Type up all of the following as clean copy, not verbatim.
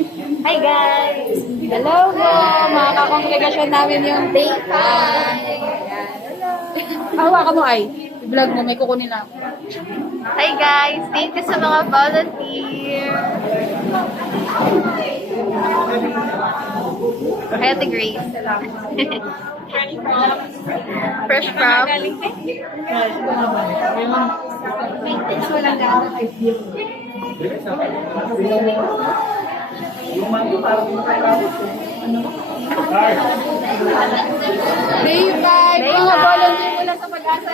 Hi guys! Hello po, mga kakongregasyon namin yung day 5. Hawa ka mo ay. I-vlog mo, may kukunin na. Hi guys! Thank you sa mga volunteer! Hi Ate Grace. Fresh from? Day 5, mga volunteer mula sa Pag-asa.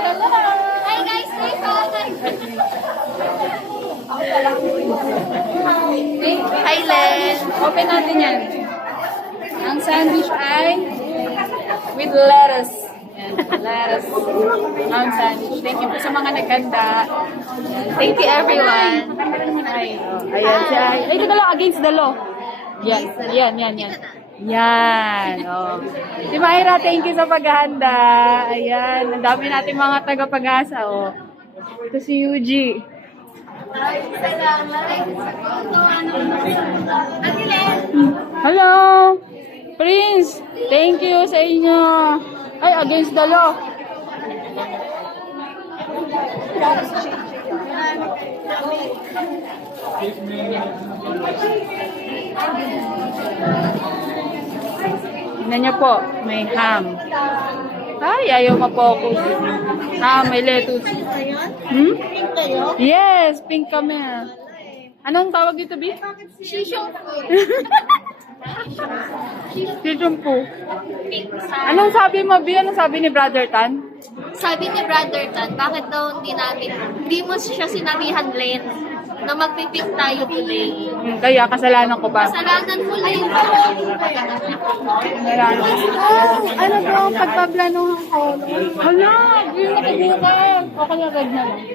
Hi guys! Day 5! Hi Len! Open natin yan. Ang sandwich ay with lettuce. Yan, lettuce. Ang sandwich. Thank you po sa mga naghanda. Thank you everyone! Ay, ayan siya. Ay, ito na lang, against the law. Yan, yan. Yan, oh. Si Myra, thank you sa paghahanda. Ayan, ang dami natin mga taga-Pag-asa, oh. Ito si Yuji. Hello, Prince. Thank you sa inyo. Ay, against the law. Tingnan niyo po, may ham. Ay, ayaw ma-focus. May lettuce. Pink kayo? Yes, pink kami. Anong tawag dito, B? Shishong Sijumpu. Anong sabi mo, B? Anong sabi ni Brother Tan? Sabi ni Brother Tan, bakit daw hindi mo siya sinabihan Len na magpipink tayo today? Kaya, kasalanan ko ba? Kasalanan mo Len. Kasalanan. Ano ba ang pagpaplanuhan ko? Hala, hindi mo kabukan. O kaya red na lang.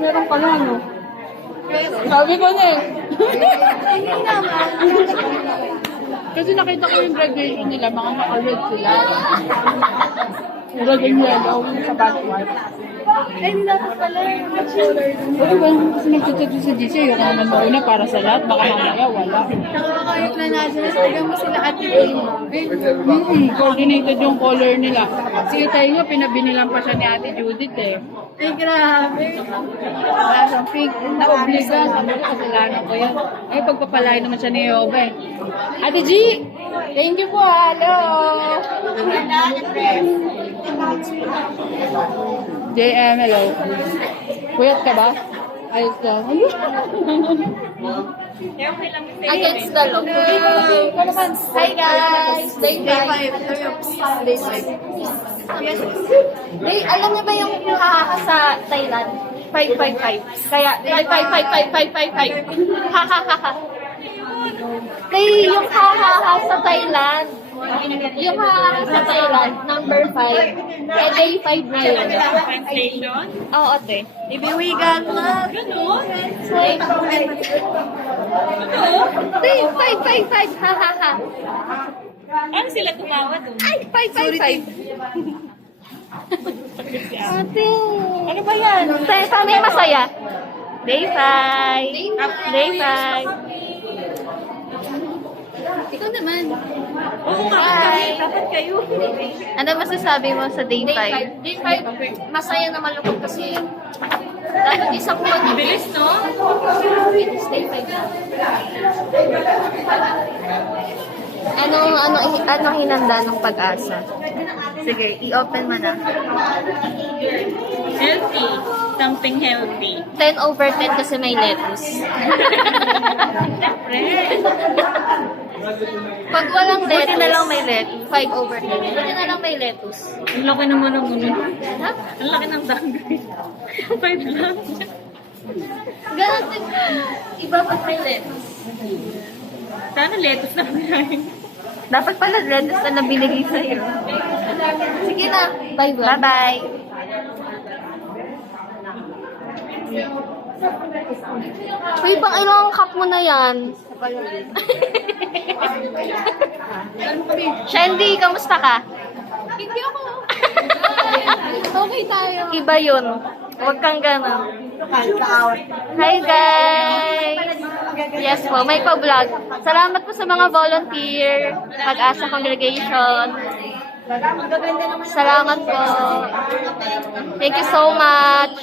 Meron pala, no? Sabi ko na eh. Kasi nakita ko yung graduation nila, mga naka-red sila. Red and yellow sa basketball. Ay, hindi dapat pala. Oo ba? Kasi nagtutut sa GC, yung naman mauna para sa lahat, baka mamaya wala. Nakakayot na nasa. Sabihan mo sila Ate Coordinated yung color nila. Si Itay nga, pinabinilan pa siya ni Ate Judith eh. Ay, grabe. Parang pink, naobliga. Sabi ko, kasalanan ko yan. Ay, pagpapalain naman siya ni Yoba eh. Ate G! Thank you po, hello! JM, hello. Puyat ka ba? Ayos ka. Against the law. Hi guys! Day 5. Day 5. Day, alam niyo ba yung haha sa Thailand? 555. Kaya, 5555555. Hahaha. Kaya yung hahaha sa Thailand. Yung hahaha sa Thailand, number 5. Kaya day 5 na yun. Translation? Oo, ate. Ibiwigan lang. Ganun? Day 555. Hahaha. Ano sila tumawa doon? Ay, 555. Ate. Ano ba yan? Paano yung masaya? Day 5. Day 5. Ikaw naman. Oo, bakit kami? Dapat kayo. Ano masasabi mo sa day 5? Day 5, masaya na malungkot kasi dapat isang buwan. Bilis, no? It's day 5 na. Ano hinanda ng Pag-asa? Sige, i-open mo na. Healthy. Something healthy. 10 over 10 kasi may lettuce. Siyempre. Pag walang lettuce, na lang may lettuce. 5 over 10. Buti na lang may lettuce. Ang laki naman ng ulo. Ha? Ang laki ng dangay. 5 lang. Ganun din. Iba pag may lettuce. Sana lettuce na pinahin. Dapat pala lettuce na nabinigay sa'yo. Sige na. Bye, bye. Bye-bye. Uy, pang ano ang cup mo na yan? Shandy, kamusta ka? Hindi ako. Okay tayo. Iba yun. Huwag kang gano'n. Hi guys! Yes po, may pa-vlog. Salamat po sa mga volunteer, Pag-asa Congregation. Salamat po. Thank you so much.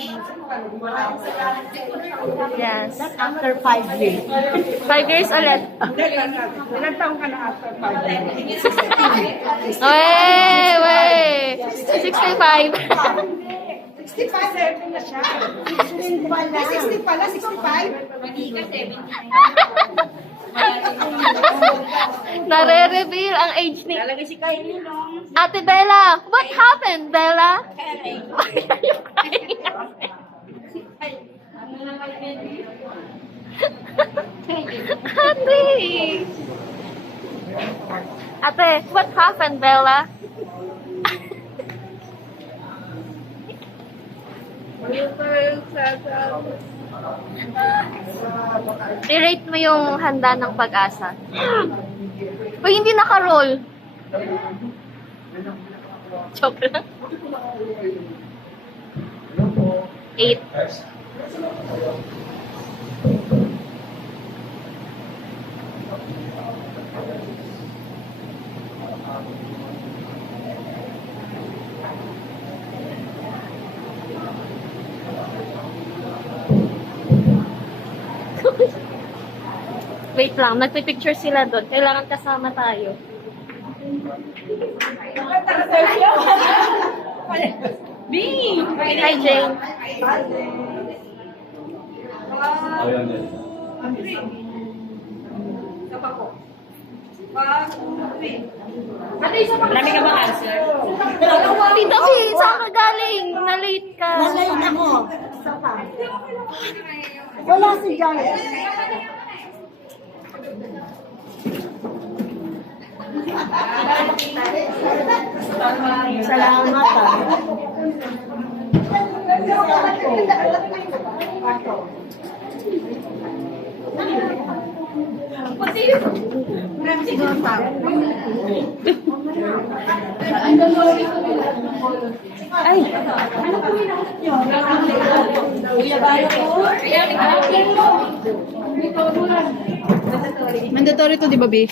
Yes. After 5 years. 5 years ulit. Ilang taong ka na after 5 years? Wey! 65. 65 na siya. 60 pala, 65? Nare-reveal ang age ni Ate Bella. What happened, Bella? Why are you crying? Ate! Ate, what happened, Bella? I-rate mo yung handa ng Pag-asa. Uy, hindi naka-roll. Joke lang. 8. Wait lang, nagpipicture sila doon. Kailangan kasama tayo. B! Hi, Jane. Marami ka ba answer? Tita P, saan ka galing? Na-late ka. Nalayin ako. Wala si Janet. Salamat Ay, mandatory to, di ba, B?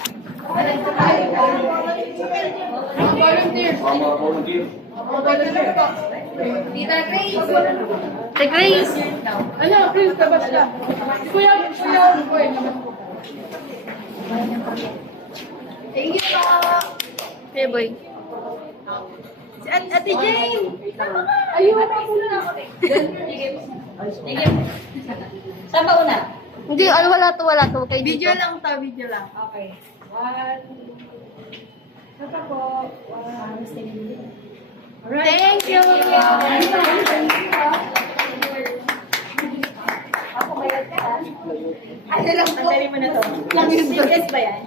The Grace. Ano, Chris, labas ka. Kuya, Hey, boy. Ate Jane! Saan ba una? Hindi, wala to. Kay Video dito. lang to, video lang. Okay. Thank you. Ano lang po? Sandali mo na to. Serious ba yan?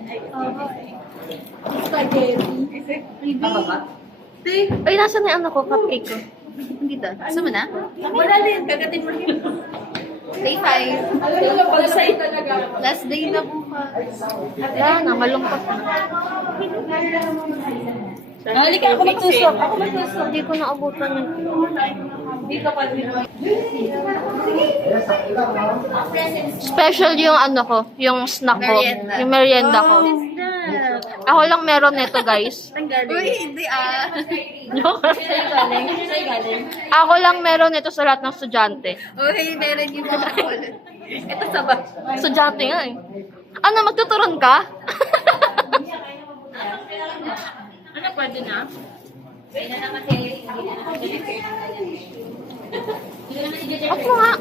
Ay, nasa na yung ano ko, cupcake ko. Hindi to. Gusto mo na? Wala din. Kagatin mo rin. Day 5. Last day na bukas. Wala na, malungkot na. Halika ako magtusok. Ako magtusok. Hindi ko naabutan yun. Dito pa rin. Special yung ano ko, yung snack ko. Yung merienda ko. Ako lang meron nito, guys. Uy, hindi Sa'yo galing. Ako lang meron nito sa lahat ng estudyante. Uy, meron yung mga kulot. Ito sa ba? Estudyante nga eh. Ano, magtuturon ka? Ano, pwede na? Ako nga.